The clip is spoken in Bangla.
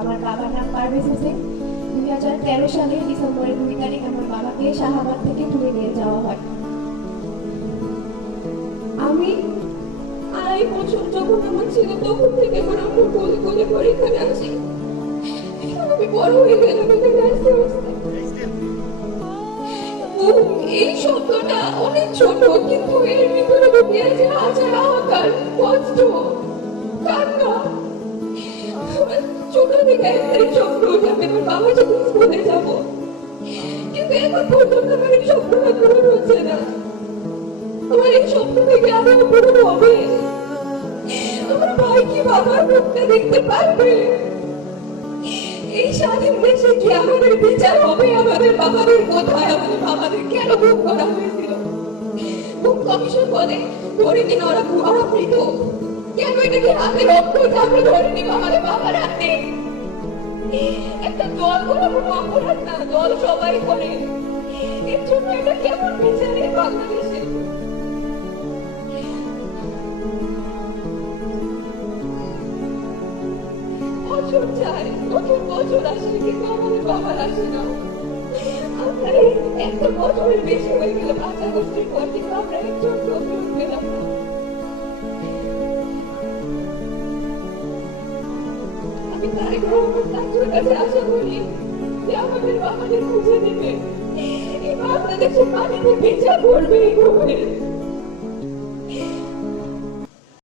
আমার বাবার নাম পারভেজ হোসেন। 2013 সালের ডিসেম্বরের 2 তারিখ আমার বাবাকে শাহাবাদ থেকে তুলে নিয়ে যাওয়া হয়। আমি 2.5 বছর যখন আমার ছিল তখন থেকে আমার আম্মু কোলে কোলে করে এখানে আসি। আমি বড় হয়ে গেলাম এখানে আসতে আসতে। এই শব্দটা অনেক ছোট, কিন্তু এর ভিতরে লুকিয়ে আছে হাজার হাহাকার, কষ্ট, কান্না। ছোট থেকে একটাই স্বপ্ন যে আমি আমার বাবার সাথে স্কুলে যাবো, কিন্তু এখন পর্যন্ত আমার এই স্বপ্নটা পূরণ হচ্ছে না। আমার এই স্বপ্ন থেকে আরো পূরণ হবে। আমার ভাই কি বাবার মুখটা দেখতে পারবে? এই স্বাধীন দেশে কি আমাদের বিচার হবে? আমাদের বাবাদের কোথায়? আমাদের বাবাদের কেন গুম করা হয়েছিল? গুম কমিশন বলে ধরে নিন ওরা মৃত। কেন এটাকে হাতে রক্ত আমরা ধরে নিব? আমাদের বাবার হাতে একটা দল কোনো অপরাধ না, দল সবাই করে। এর জন্য এটা কেমন বিচারে বাংলাদেশে? বছর যায়, নতুন বছর আসে, কিন্তু আমাদের বাবার আসে না। আমরা একটা বছরের বেশি হয়ে গেল 5 আগস্টের পর, কিন্তু আমরা একজন লোক পেলাম না। আমি তারেক রহমান তাজুর কাছে আশা করি যে আমাদের বাবাদের খুঁজে দেবে, এই বাংলাদেশের মাটিতে বিচার করবে এই গ্রহের।